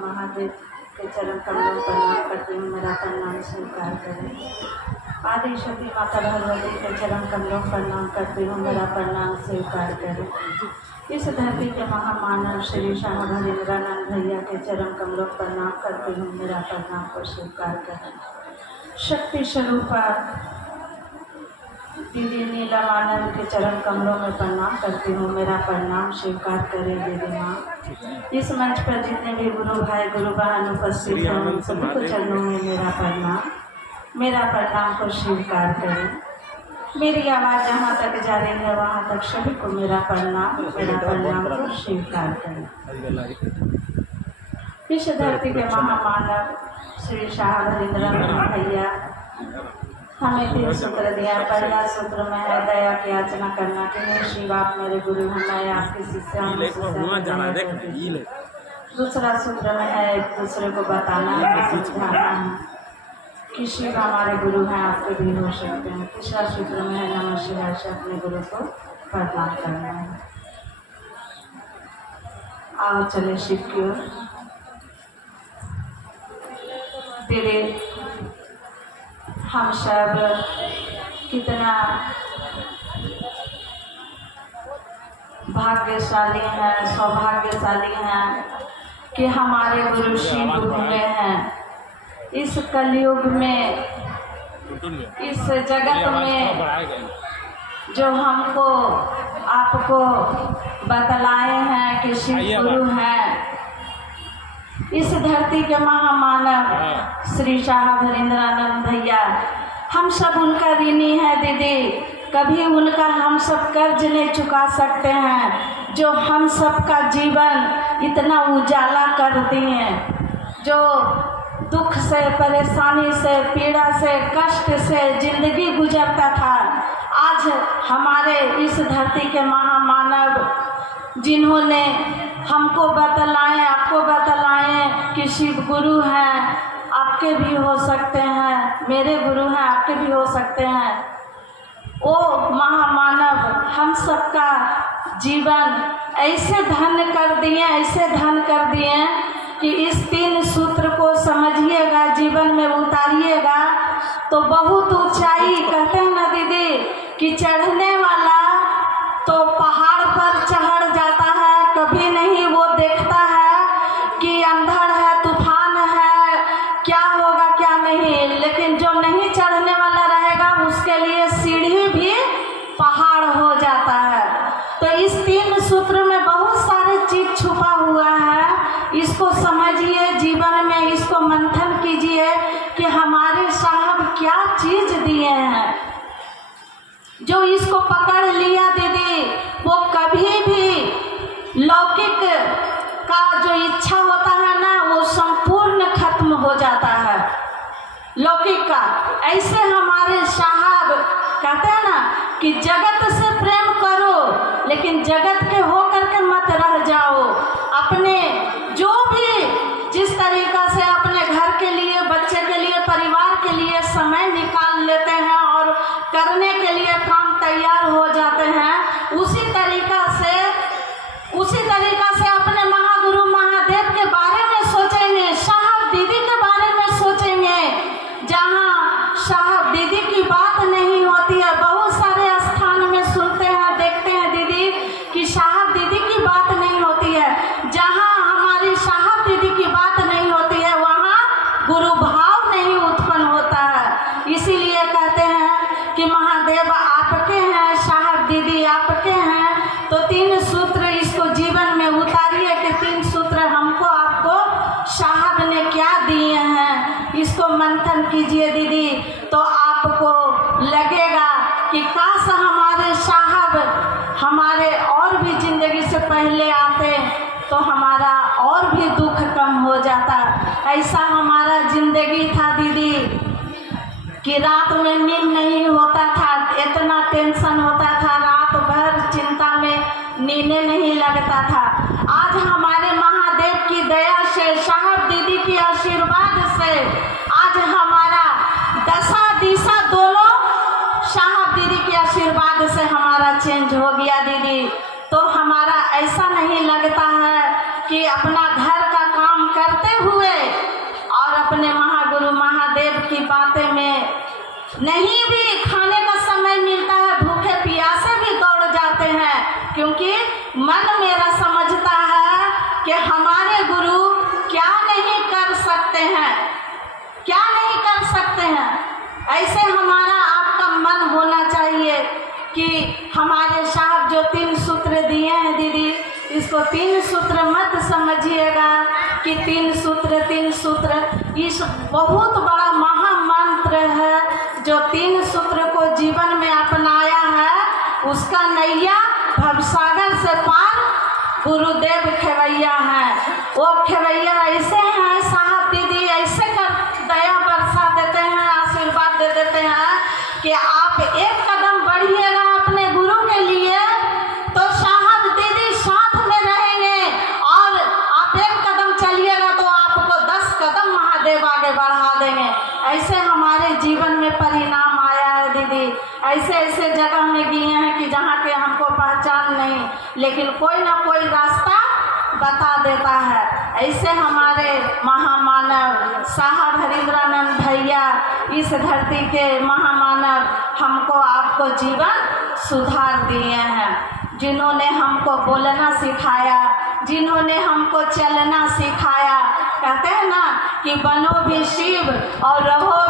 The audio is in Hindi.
महादेव के चरण कमलों पर प्रणाम करती हूँ, मेरा प्रणाम स्वीकार करें। आदि शक्ति माता भगवती के चरण कमलों पर प्रणाम करती हूँ, मेरा प्रणाम स्वीकार करें। इस धरती के महामानव श्री श्याम हरिंद्रानंद भैया के चरण कमलों पर प्रणाम करती हूँ, मेरा प्रणाम को स्वीकार करें। शक्ति स्वरूपा दीदी नीला मानव के चरण कमलों में प्रणाम करती हूँ, मेरा प्रणाम स्वीकार करें दीदी माँ। इस मंच पर जितने भी गुरु भाई गुरु बहन उपस्थित हैं उन सभी को चरणों में मेरा प्रणाम को स्वीकार करें। मेरी आवाज़ जहाँ तक जा रही है वहाँ तक सभी को मेरा प्रणाम को स्वीकार करें। इस धरती के महामानव श्री शाह हरिंद्रानंद भैया हमें 3 सूत्र दिया। पहला सूत्र में है दया की याचना करना कि हे शिव आप मेरे गुरु हैं, मैं आपके शिष्य हूँ। दूसरा सूत्र में है एक दूसरे को बताना है, समझाना है कि शिव हमारे गुरु हैं, आपके भी हो सकते हैं। तीसरा सूत्र में है नमः शिवाय से अपने गुरु को प्रणाम करना है। आओ चले शिव की ओर। तेरे हम सब कितना भाग्यशाली हैं, सौभाग्यशाली हैं कि हमारे गुरु शिव हुए हैं। इस कलयुग में, इस जगत में जो हमको आपको बतलाए हैं कि शिव गुरु हैं, इस धरती के महामानव श्री शाह हरिंद्रानंद भैया, हम सब उनका ऋणी है दीदी। कभी उनका हम सब कर्ज नहीं चुका सकते हैं, जो हम सब का जीवन इतना उजाला कर दिए, जो दुख से, परेशानी से, पीड़ा से, कष्ट से जिंदगी गुजरता था। आज हमारे इस धरती के महामानव जिन्होंने हमको बतलाएं, आपको बतलाएं कि शिव गुरु हैं, आपके भी हो सकते हैं, मेरे गुरु हैं, आपके भी हो सकते हैं। ओ महामानव हम सबका जीवन ऐसे धन्य कर दिए, ऐसे धन्य कर दिए कि इस 3 सूत्र को समझिएगा, जीवन में उतारिएगा तो बहुत ऊंचाई। कहते हैं ना दीदी कि चढ़ने वाला तो पहाड़ पर चढ़ जाता है, कभी नहीं वो देखता है कि अंधड़ है, तूफान है, क्या होगा क्या नहीं। लेकिन जो नहीं चढ़ने वाला रहेगा उसके लिए सीढ़ी भी पहाड़ हो जाता है। तो इस 3 सूत्र में बहुत सारे चीज छुपा हुआ है, इसको समझिए, जीवन में इसको मंथन कीजिए कि हमारे साहब क्या चीज दिए हैं। जो इसको पकड़ लिया दीदी, वो कभी भी लौकिक का जो इच्छा होता है ना, वो संपूर्ण खत्म हो जाता है लौकिक का। ऐसे हमारे साहब कहते हैं ना कि जगत से प्रेम करो लेकिन जगत के होकर के मत रह जाओ। अपने जो भी जिस तरीका से अपने घर के लिए, बच्चे के लिए, परिवार के लिए समय निकाल लेते हैं और करने के लिए काम तैयार हो जाते हैं, उसी तरीका से अपने महागुरु महादेव के बारे में सोचेंगे, साहब दीदी के बारे में सोचेंगे। जहाँ साहब दीदी की बात नहीं होती है, बहुत सारे स्थान में सुनते हैं, देखते हैं दीदी कि साहब दीदी की बात नहीं होती है। जहाँ हमारी साहब दीदी की बात नहीं होती है वहाँ गुरु भाव नहीं उत्पन्न होता है। इसीलिए कहते हैं कि महादेव आपके हैं, साहब दीदी आपके हैं। तो 3 सूत्र इसको जीवन में उतारिए कि 3 सूत्र हमको आपको साहब ने क्या दिए हैं, इसको मंथन कीजिए दीदी। तो आपको लगेगा कि काश हमारे साहब हमारे और भी जिंदगी से पहले आते तो हमारा और भी दुख कम हो जाता। ऐसा हमारा जिंदगी था दीदी कि रात में नींद नहीं होता था, इतना टेंशन होता था, रात भर चिंता में नींद नहीं लगता था। आज हमारे महादेव की दया से, साहब दीदी की आशीर्वाद से आज हमारा दशा दिशा दोनों साहब दीदी के आशीर्वाद से हमारा चेंज हो गया दीदी। तो हमारा ऐसा नहीं लगता है कि अपना घर का काम करते नहीं भी खाने का समय मिलता है, भूखे प्यासे भी दौड़ जाते हैं, क्योंकि मन मेरा समझता है कि हमारे गुरु क्या नहीं कर सकते हैं, क्या नहीं कर सकते हैं। ऐसे हमारा आपका मन होना चाहिए कि हमारे साहब जो 3 सूत्र दिए हैं दीदी, इसको 3 सूत्र मत समझिएगा कि 3 सूत्र, इस बहुत बड़ा महामंत्र है। जो 3 सूत्र को जीवन में अपनाया है उसका नैया भवसागर से पार गुरुदेव खेवैया हैं। वो खेवैया ऐसे हैं साहब दीदी, ऐसे कर दया बरसा देते हैं, आशीर्वाद दे देते हैं कि आप एक कदम बढ़िएगा अपने गुरु के लिए तो साहब दीदी साथ में रहेंगे, और आप एक कदम चलिएगा तो आपको 10 कदम महादेव आगे बढ़ा देंगे। ऐसे हमारे जीवन में परिणाम आया है दीदी। ऐसे ऐसे जगह में गए हैं कि जहाँ के हमको पहचान नहीं, लेकिन कोई ना कोई रास्ता बता देता है। ऐसे हमारे महामानव साहब हरिंद्रानंद भैया, इस धरती के महामानव, हमको आपको जीवन सुधार दिए हैं। जिन्होंने हमको बोलना सिखाया, जिन्होंने हमको चलना सिखाया। कहते हैं ना कि बनो भी शिव और रहो भी